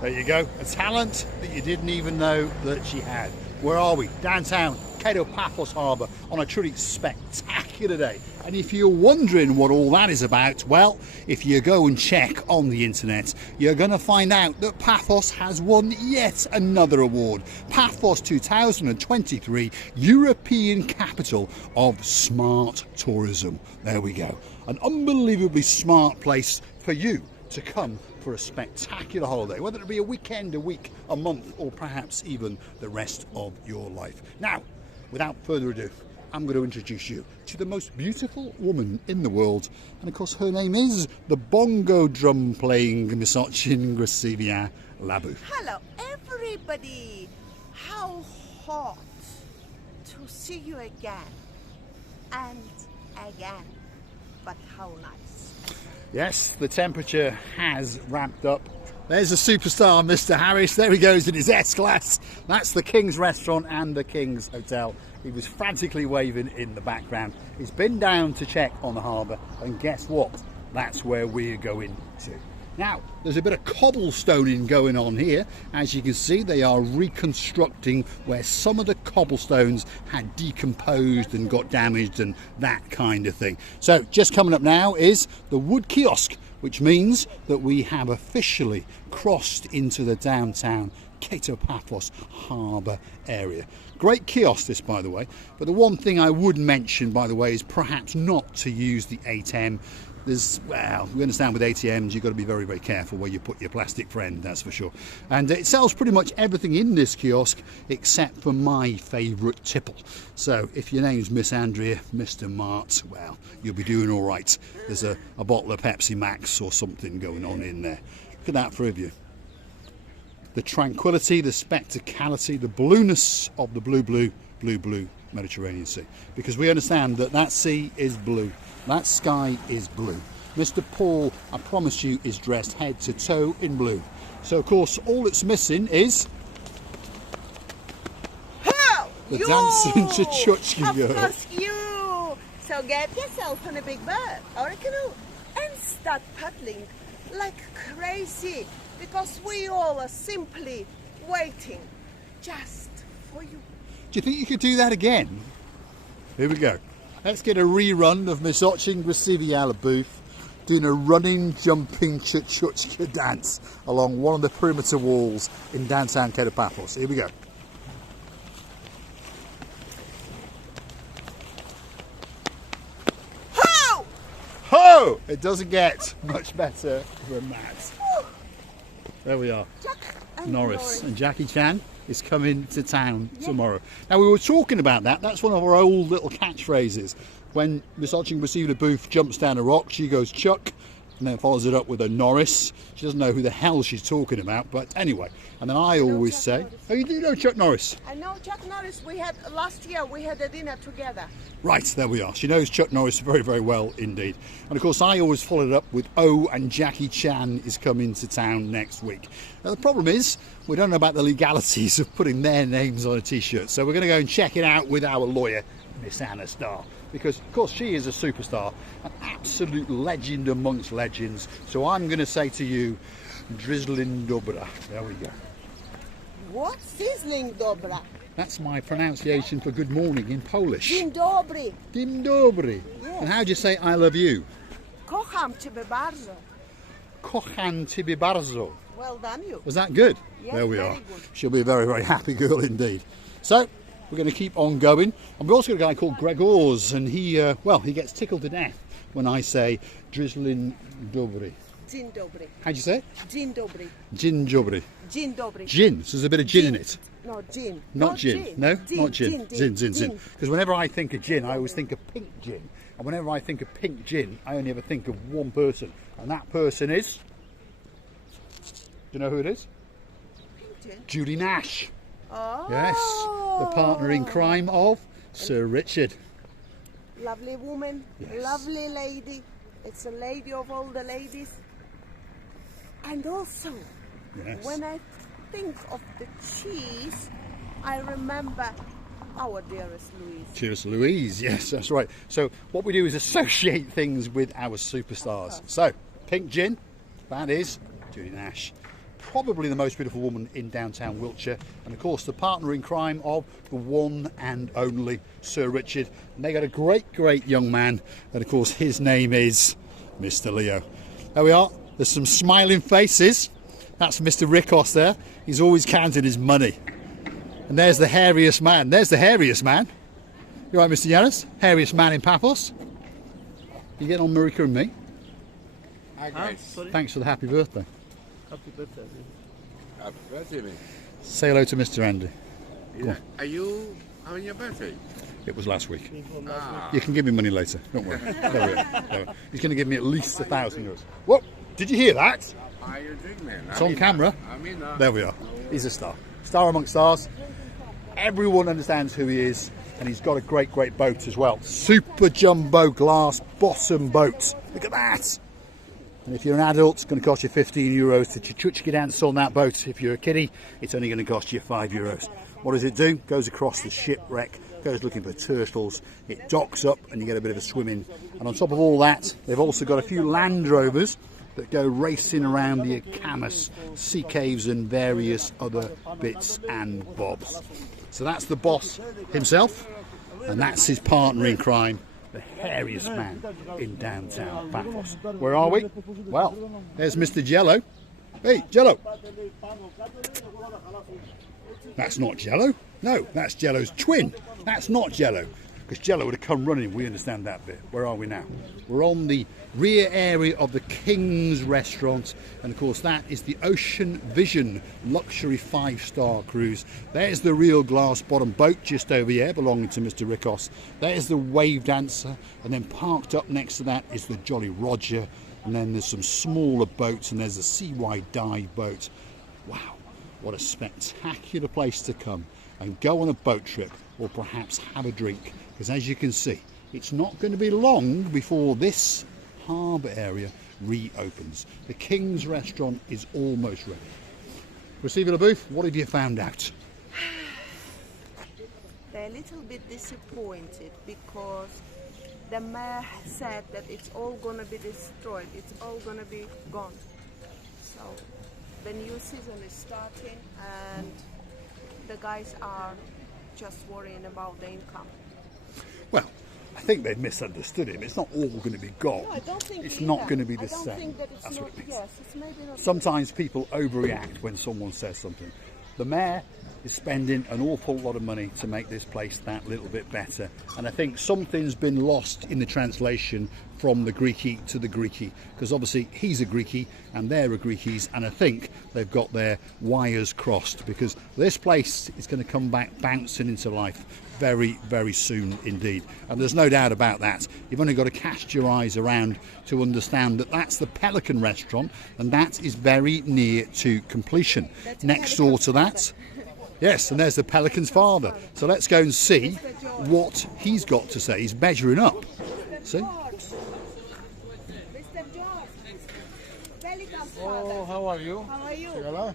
There you go, a talent that you didn't even know that she had. Where are we? Downtown, Paphos Harbour, on a truly spectacular day. And if you're wondering what all that is about, well, if you go and check on the internet, you're going to find out that Paphos has won yet another award. Paphos 2023 European Capital of Smart Tourism. There we go. An unbelievably smart place for you to come for a spectacular holiday, whether it be a weekend, a week, a month, or perhaps even the rest of your life. Now, without further ado, I'm going to introduce you to the most beautiful woman in the world, and of course her name is the bongo drum playing Miss Gracivia Labu. Hello everybody, how hot to see you again and again, but how nice. Yes, the temperature has ramped up. There's a superstar, Mr. Harris. There he goes in his S-Class. That's the King's Restaurant and the King's Hotel. He was frantically waving in the background. He's been down to check on the harbour, and guess what? That's where we're going to. Now, there's a bit of cobblestoning going on here. As you can see, they are reconstructing where some of the cobblestones had decomposed and got damaged and that kind of thing. So just coming up now is the wood kiosk, which means that we have officially crossed into the downtown Paphos Harbour area. Great kiosk this, by the way, but the one thing I would mention, by the way, is perhaps not to use the 8M. Well, we understand with ATMs you've got to be very, very careful where you put your plastic friend, that's for sure. And it sells pretty much everything in this kiosk except for my favourite tipple. So if your name's Miss Andrea, Mr. Mart, well, you'll be doing all right. There's a bottle of Pepsi Max or something going on in there. Look at that for a view. The tranquility, the spectacality, the blueness of the blue Mediterranean Sea, because we understand that that sea is blue, that sky is blue. Mr. Paul, I promise you, is dressed head to toe in blue. So of course all it's missing is the dancing Chuchuchki girl. Of course you. So get yourself on a big bird or a canoe and start paddling like crazy, because we all are simply waiting just for you. Do you think you could do that again? Here we go. Let's get a rerun of Miss Gracivia Labu doing a running, jumping Chuchuchka dance along one of the perimeter walls in downtown Paphos. Here we go. Ho! Ho! It doesn't get much better than that. There we are. Jack Norris and Jackie Chan is coming to town tomorrow. Now, we were talking about that. That's one of our old little catchphrases. When Miss Gracivia Labu jumps down a rock, she goes Chuck, and then follows it up with a Norris. She doesn't know who the hell she's talking about, but anyway. And then I always say, oh, you do know Chuck Norris? I know Chuck Norris. Last year we had a dinner together. Right, there we are. She knows Chuck Norris very, very well indeed. And of course, I always follow it up with, oh, and Jackie Chan is coming to town next week. Now, the problem is, we don't know about the legalities of putting their names on a t-shirt. So we're going to go and check it out with our lawyer, Miss Anna Starr. Because, of course, she is a superstar, an absolute legend amongst legends. So I'm going to say to you, drizzling dobra. There we go. What? Sizzling dobra? That's my pronunciation for good morning in Polish. Dzień dobry. Dzień dobry. Yes. And how do you say I love you? Kocham ciebie bardzo. Kocham ciebie bardzo. Well done, you. Was that good? Yes, there we very are. good. She'll be a very, very happy girl indeed. So, we're going to keep on going. And we've also got a guy called Gregors, and he gets tickled to death when I say drizzling dobry. Dzień dobry. How'd you say it? Dzień dobry. Gin dobry. Dzień dobry. Gin. So there's a bit of gin in it. No, gin. Not gin. No, not gin. Zin. Because whenever I think of gin, I always think of pink gin. And whenever I think of pink gin, I only ever think of one person. And that person is... Do you know who it is? Pink gin. Judy Nash. Oh. Yes, the partner in crime of Sir Richard. Lovely woman, Yes. lovely lady. It's a lady of all the ladies. And also, Yes. when I think of the cheese, I remember our dearest Louise. Cheers, Louise. Yes, that's right. So what we do is associate things with our superstars. So, pink gin, that is Judy Nash. probably the most beautiful woman in downtown Wiltshire, and of course the partner in crime of the one and only Sir Richard. And they got a great young man, and of course his name is Mr. Leo. There we are. There's some smiling faces. That's Mr. Rikos there. He's always counting his money. And there's the hairiest man. There's the hairiest man. You all right, Mr. Yanis? Hairiest man in Paphos. You getting on Marika and me? Hi guys. Thanks for the happy birthday. Happy birthday. Happy birthday, mate. Say hello to Mr. Andy. Yeah. Are you having your birthday? It was last week. Ah. You can give me money later. Don't worry. There we are. There we are. He's going to give me at least €1,000. What? Did you hear that? How are you doing, man? It's on camera. There we are. He's a star. Star amongst stars. Everyone understands who he is, and he's got a great boat as well. Super jumbo glass bottom boat. Look at that. And if you're an adult, it's going to cost you €15 to chuchki dance on that boat. If you're a kiddie, it's only going to cost you €5. What does it do? Goes across the shipwreck, goes looking for turtles. It docks up, and you get a bit of a swim in. And on top of all that, they've also got a few Land Rovers that go racing around the Akamas, sea caves and various other bits and bobs. So that's the boss himself, and that's his partner in crime, the hairiest man in downtown Paphos. Where are we? Well, there's Mr. Jello. Hey, Jello. That's not Jello. No, that's Jello's twin. That's not Jello, because Jello would have come running. We understand that bit. Where are we now? We're on the rear area of the King's Restaurant, and of course that is the Ocean Vision luxury 5-star cruise. There's the real glass bottom boat just over here belonging to Mr. Rikos. There's the Wave Dancer, and then parked up next to that is the Jolly Roger, and then there's some smaller boats, and there's a sea-wide dive boat. Wow, what a spectacular place to come and go on a boat trip, or perhaps have a drink, because as you can see, it's not going to be long before this harbour area reopens. The King's Restaurant is almost ready. Receiver LaBouffe, what have you found out? They're a little bit disappointed because the mayor said that it's all going to be destroyed, it's all going to be gone. So the new season is starting and the guys are just worrying about the income. Well, I think they've misunderstood him. It's not all going to be gone. No, I don't think it's either. not going to be the I don't same. think that it's That's not, what it means. yes, it's maybe not. Sometimes people overreact when someone says something. The mayor is spending an awful lot of money to make this place that little bit better, and I think something's been lost in the translation from the Greekie to the Greekie, because obviously he's a Greekie and they're a Greekies, and I think they've got their wires crossed, because this place is going to come back bouncing into life very soon indeed, and there's no doubt about that. You've only got to cast your eyes around to understand that that's the Pelican restaurant, and that is very near to completion. Next door to that, yes, and there's the Pelican's father. So let's go and see what he's got to say. He's measuring up. See? Mr. George, Pelican's father. Oh, how are you? How are you? Hello.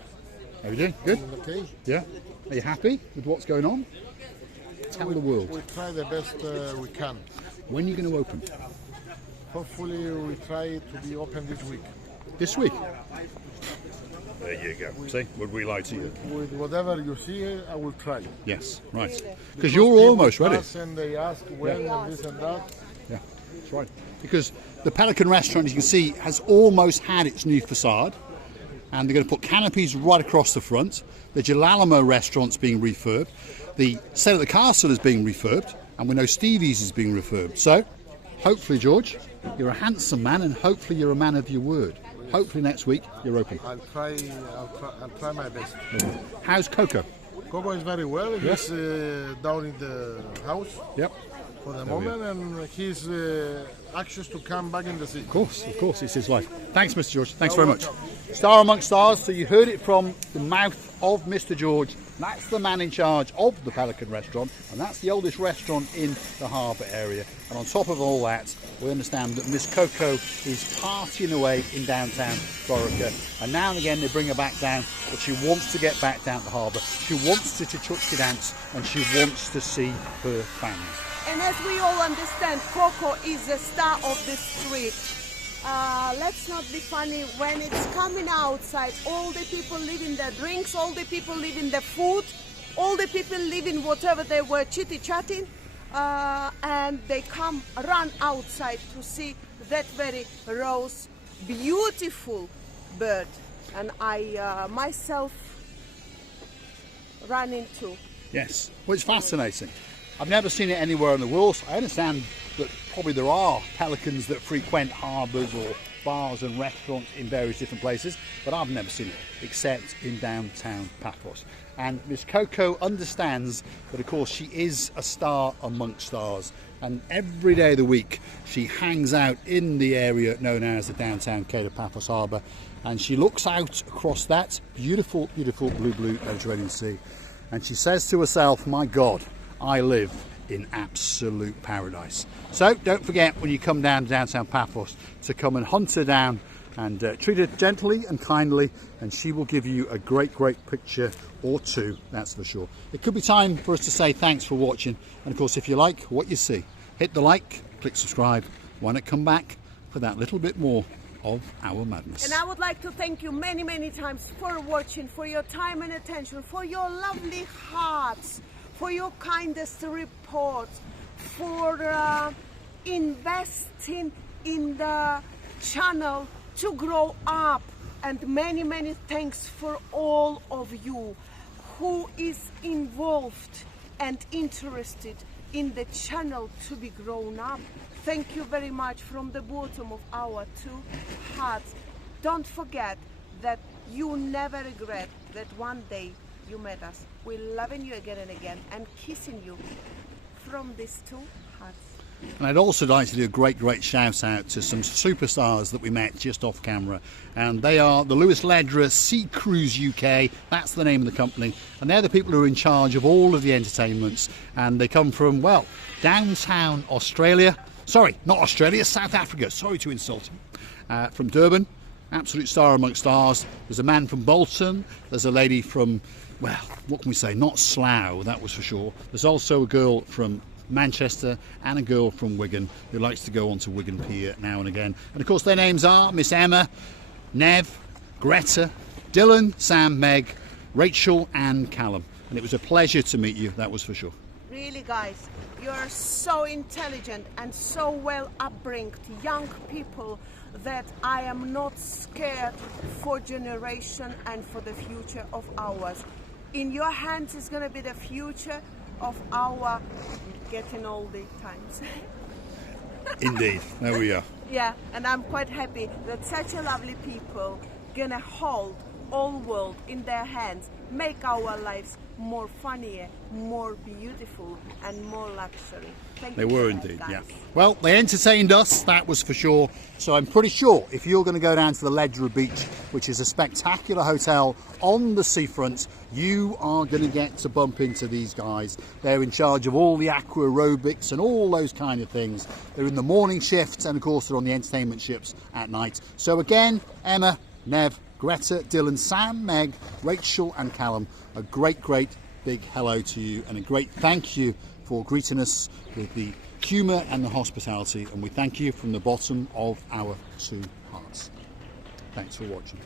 How are you doing? Good? Okay. Yeah? Are you happy with what's going on? Tell the world. We try the best we can. When are you going to open? Hopefully we try to be open this week. This week? There you go. See? Would we lie to you? With whatever you see, I will try. Yes, right. Because Because you're people almost ready. pass And they ask when and this and that. Yeah, that's right. Because the Pelican restaurant, as you can see, has almost had its new facade, and they're going to put canopies right across the front. The Jalalamo restaurant's being refurbed. The Sale at the Castle is being refurbed, and we know Stevie's is being refurbed. So, hopefully, George, you're a handsome man, and hopefully you're a man of your word. Hopefully next week you're open. I'll try my best. How's Coco? Coco is very well. Yes. He's down in the house Yep. for the moment, and he's anxious to come back in the city. Of course, it's his life. Thanks, Mr. George. Thanks very much. Star amongst stars. So you heard it from the mouth of Mr. George. That's the man in charge of the Pelican restaurant, and that's the oldest restaurant in the harbour area. And on top of all that, we understand that Miss Coco is partying away in downtown Florica, and now and again they bring her back down, but she wants to get back down to the harbour. She wants to chuchki dance, and she wants to see her family. And as we all understand, Coco is the star of the street. let's not be funny. When it's coming outside, all the people leaving their drinks, all the people leaving their food, all the people leaving whatever they were chitty-chatting, and they run outside to see that very rose, beautiful bird. And I myself ran into. Yes, well, it's fascinating. I've never seen it anywhere in the world. I understand that probably there are pelicans that frequent harbours or bars and restaurants in various different places, but I've never seen it except in downtown Paphos. And Miss Coco understands that, of course, she is a star amongst stars, and every day of the week she hangs out in the area known as the downtown Cape of Paphos Harbour, and she looks out across that beautiful, beautiful blue Mediterranean Sea, and she says to herself, my God, I live in absolute paradise. So don't forget, when you come down to downtown Paphos, to come and hunt her down and treat her gently and kindly, and she will give you a great picture or two, that's for sure. It could be time for us to say thanks for watching, and of course, if you like what you see, hit the like, click subscribe. Why not come back for that little bit more of our madness? And I would like to thank you many times for watching, for your time and attention, for your lovely hearts, for your kindest reports, for investing in the channel to grow up, and many thanks for all of you who is involved and interested in the channel to be grown up. Thank you very much from the bottom of our two hearts. Don't forget that you never regret that one day you met us. We're loving you again and again and kissing you from these two hearts. And I'd also like to do a great shout out to some superstars that we met just off camera, and they are the Lewis Ledra Sea Cruise UK. That's the name of the company, and they're the people who are in charge of all of the entertainments, and they come from, well, downtown Australia. Sorry, not Australia, South Africa. Sorry to insult him. From Durban, absolute star amongst stars. There's a man from Bolton. There's a lady from, well, what can we say? Not Slough, that was for sure. There's also a girl from Manchester and a girl from Wigan who likes to go onto Wigan Pier now and again. And of course, their names are Miss Emma, Nev, Greta, Dylan, Sam, Meg, Rachel, and Callum. And it was a pleasure to meet you, that was for sure. Really, guys, you're so intelligent and so well upbringed, young people, that I am not scared for generation and for the future of ours. In your hands is going to be the future of our getting older times. Indeed, there we are. Yeah, and I'm quite happy that such a lovely people gonna hold all world in their hands, make our lives more funnier, more beautiful, and more luxury. Thank you. They were for that, indeed, guys. yeah. Well, they entertained us, that was for sure. So I'm pretty sure if you're going to go down to the Ledra Beach, which is a spectacular hotel on the seafront, you are going to get to bump into these guys. They're in charge of all the aqua aerobics and all those kind of things. They're in the morning shifts, and of course they're on the entertainment ships at night. So again, Emma, Nev, Greta, Dylan, Sam, Meg, Rachel and Callum, a great big hello to you, and a great thank you for greeting us with the humour and the hospitality, and we thank you from the bottom of our two hearts. Thanks for watching.